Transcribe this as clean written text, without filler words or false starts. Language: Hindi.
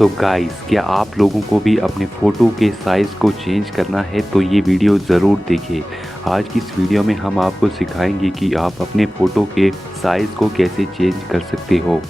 तो गाइस, क्या आप लोगों को भी अपने फ़ोटो के साइज़ को चेंज करना है तो ये वीडियो ज़रूर देखें। आज की इस वीडियो में हम आपको सिखाएंगे कि आप अपने फ़ोटो के साइज़ को कैसे चेंज कर सकते हो।